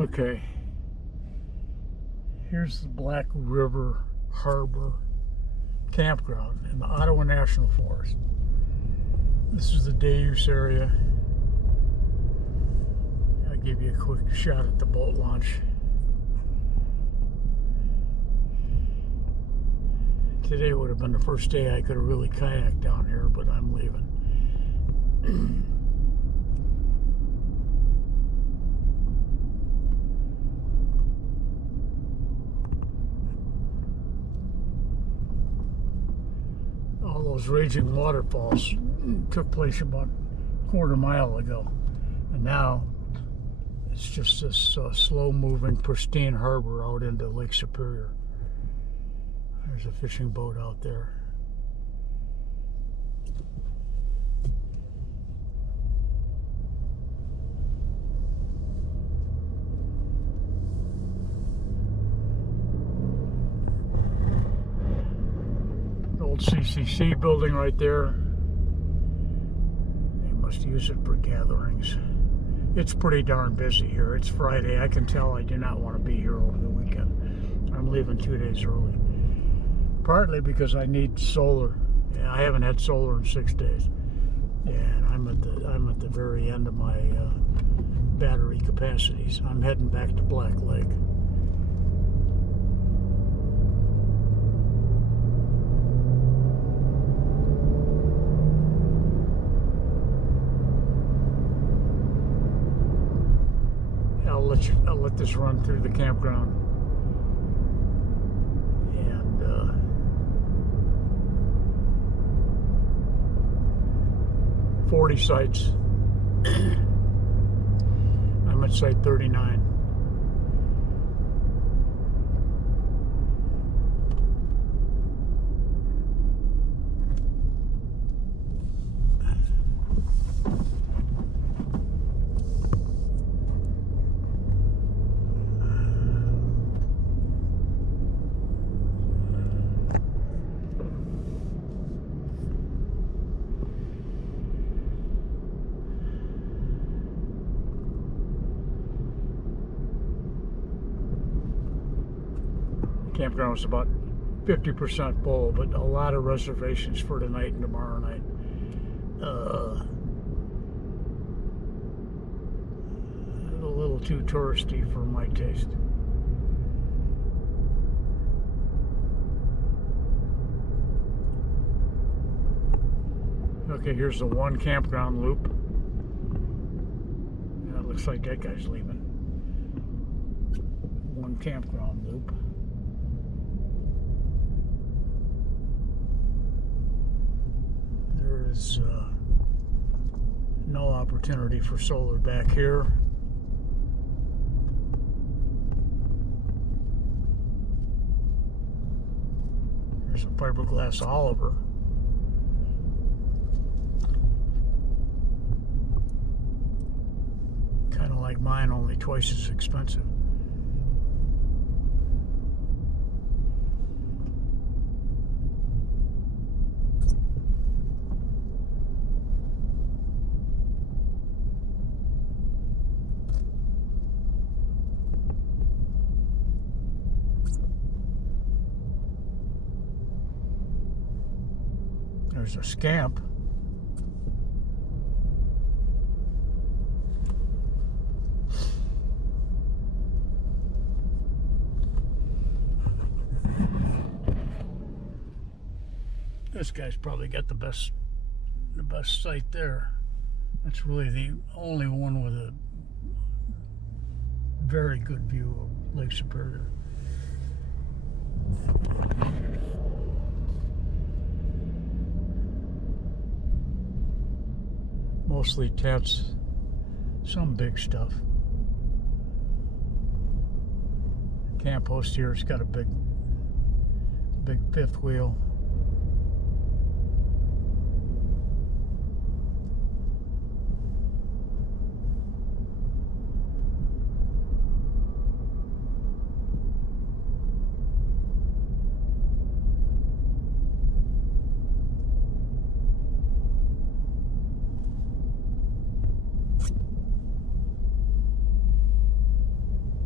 Okay, here's the Black River Harbor Campground in the Ottawa National Forest. This is the day use area. I'll give you a quick shot at the boat launch. Today would have been the first day I could have really kayaked down here, but I'm leaving. All those raging waterfalls took place about a quarter mile ago, and now it's just this slow-moving, pristine harbor out into Lake Superior. There's a fishing boat out there. The old CCC building right there. They must use it for gatherings. It's pretty darn busy here. It's Friday. I can tell I do not want to be here over the weekend. I'm leaving 2 days early. Partly because I need solar. I haven't had solar in 6 days, and I'm at the very end of my battery capacities. I'm heading back to Black Lake. I'll let this run through the campground. 40 sites. I'm at site 39. Campground was about 50% full, but a lot of reservations for tonight and tomorrow night. A little too touristy for my taste. Okay, here's the one campground loop. And it looks like that guy's leaving. One campground loop. There is no opportunity for solar back here. There's a fiberglass Oliver. Kind of like mine, only twice as expensive. There's a scamp. This guy's probably got the best site there. That's really the only one with a very good view of Lake Superior. Mostly tents, some big stuff. Camp host here's got a big fifth wheel.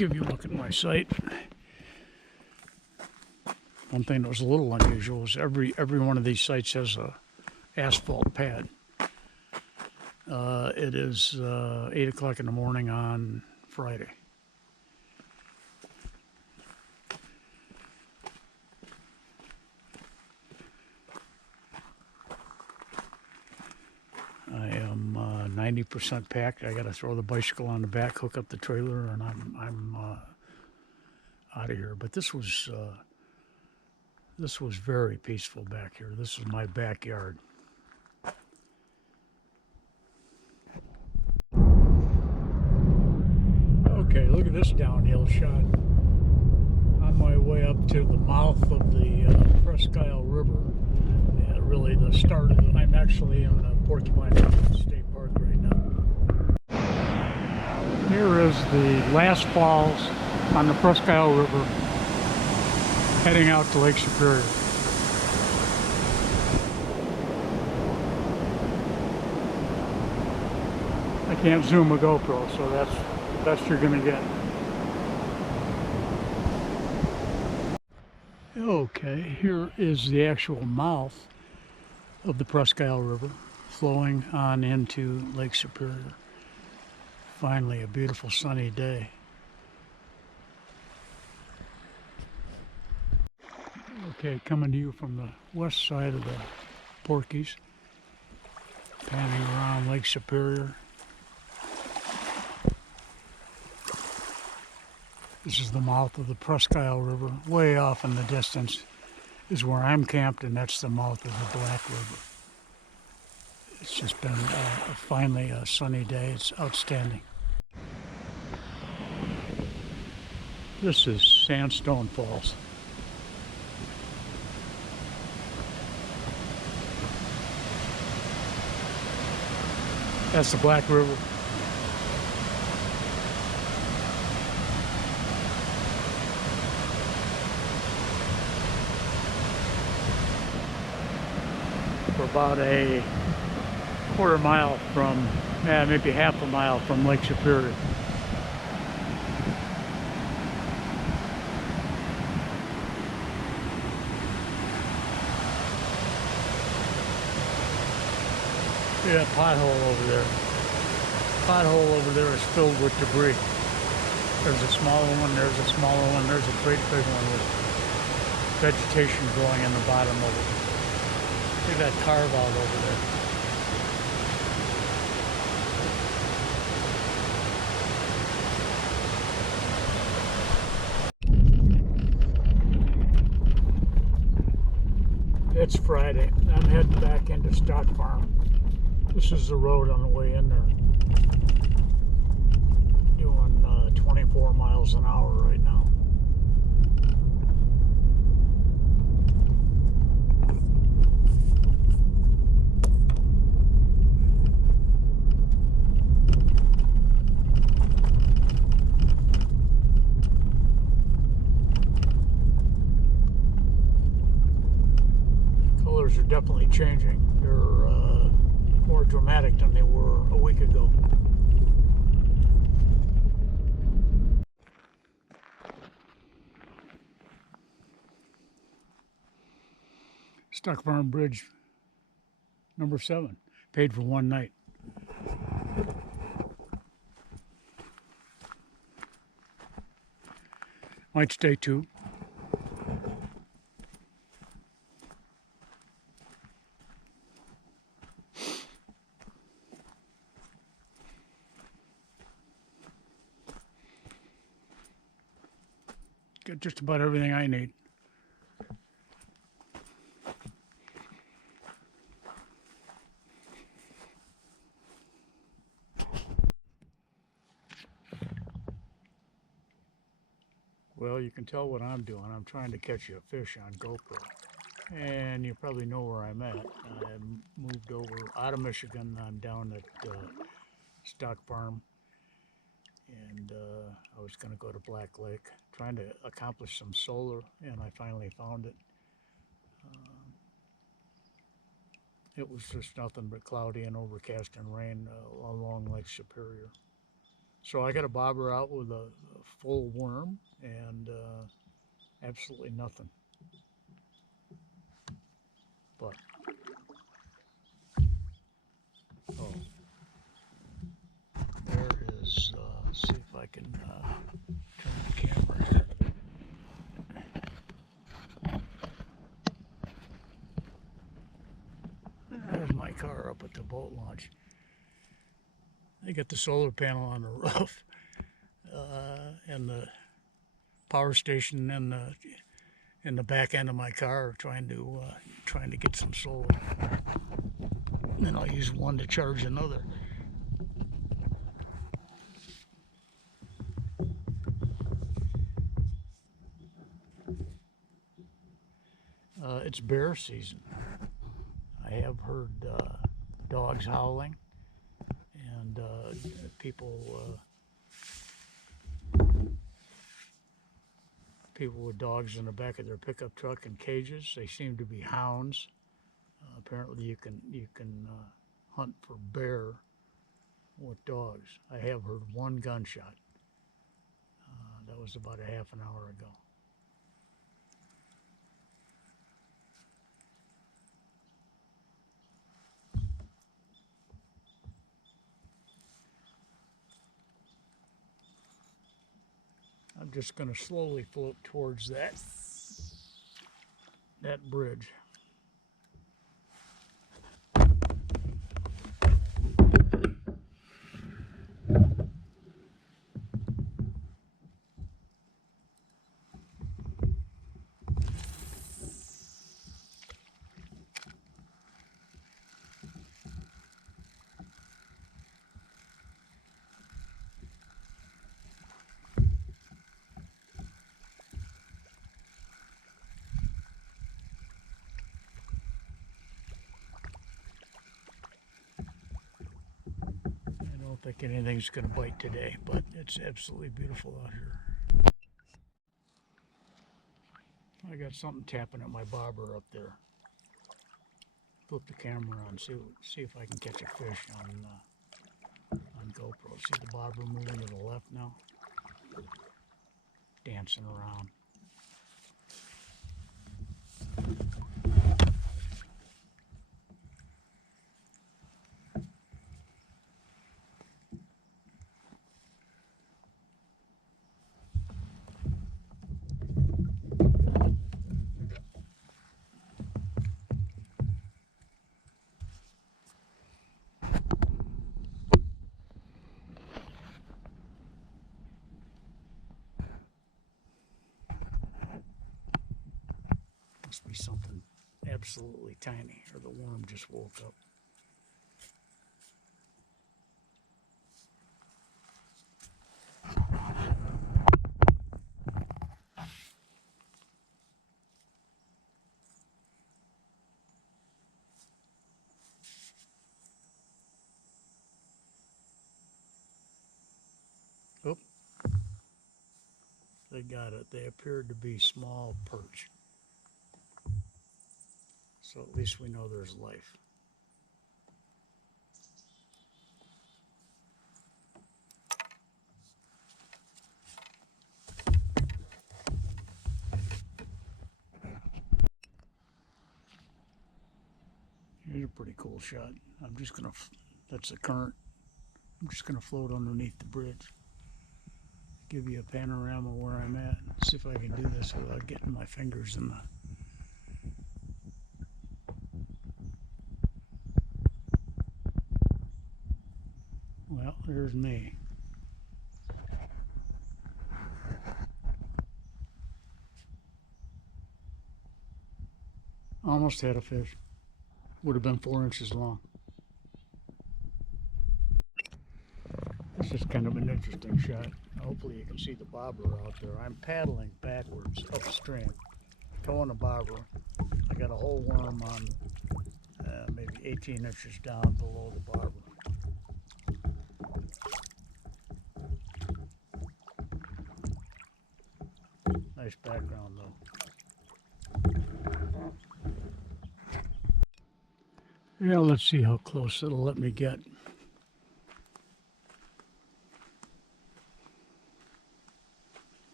give you a look at my site. One thing that was a little unusual is every one of these sites has a asphalt pad. It is 8 o'clock in the morning on Friday. I am 90% packed. I got to throw the bicycle on the back, hook up the trailer, and I'm out of here. But this was very peaceful back here. This is my backyard. Okay, look at this downhill shot. On my way up to the mouth of the Presque Isle River. Really the start of it. I'm actually in the Porcupine State Park right now. Here is the last falls on the Presque Isle River, heading out to Lake Superior. I can't zoom a GoPro, so that's the best you're gonna get. Okay, here is the actual mouth of the Presque Isle River, flowing on into Lake Superior. Finally, a beautiful sunny day. Okay, coming to you from the west side of the Porkies, panning around Lake Superior. This is the mouth of the Presque Isle River. Way off in the distance is where I'm camped, and that's the mouth of the Black River. It's just been finally a sunny day. It's outstanding. This is Sandstone Falls. That's the Black River. We're about a quarter mile from, maybe half a mile from Lake Superior. See that pothole over there? Pothole over there is filled with debris. There's a smaller one, there's a smaller one, there's a great big one with vegetation growing in the bottom of it. See that carve out over there? It's Friday. I'm heading back into Stockfarm. This is the road on the way in there. Doing 24 miles an hour right now. Colors are definitely changing. They're more dramatic than they were a week ago. Stockfarm Bridge number 7, paid for one night. Might stay 2. Got just about everything I need. Well, you can tell what I'm doing. I'm trying to catch a fish on GoPro. And you probably know where I'm at. I moved over out of Michigan. I'm down at Stockfarm. And I was going to go to Black Lake, trying to accomplish some solar, and I finally found it. It was just nothing but cloudy and overcast and rain along Lake Superior. So I got a bobber out with a full worm and absolutely nothing. But oh, there is. See if I can turn the camera here. There's my car up at the boat launch. I got the solar panel on the roof and the power station in the back end of my car, trying to get some solar. And then I'll use one to charge another. It's bear season. I have heard dogs howling and people with dogs in the back of their pickup truck in cages. They seem to be hounds. Apparently, you can hunt for bear with dogs. I have heard one gunshot. That was about a half an hour ago. I'm just going to slowly float towards that bridge. I don't think anything's going to bite today, but it's absolutely beautiful out here. I got something tapping at my bobber up there. Flip the camera on, see if I can catch a fish on GoPro. See the bobber moving to the left now? Dancing around. Must be something absolutely tiny, or the worm just woke up. Oh, they got it. They appeared to be small perch. So at least we know there's life. Here's a pretty cool shot. That's the current. I'm just gonna float underneath the bridge. Give you a panorama where I'm at. See if I can do this without getting my fingers in the... Well, there's me. Almost had a fish. Would have been 4 inches long. This is kind of an interesting shot. Hopefully you can see the bobber out there. I'm paddling backwards upstream, towing a bobber. I got a whole worm on maybe 18 inches down below the bobber. Nice background though. Yeah, let's see how close it'll let me get.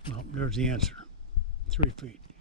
Well, there's the answer. 3 feet.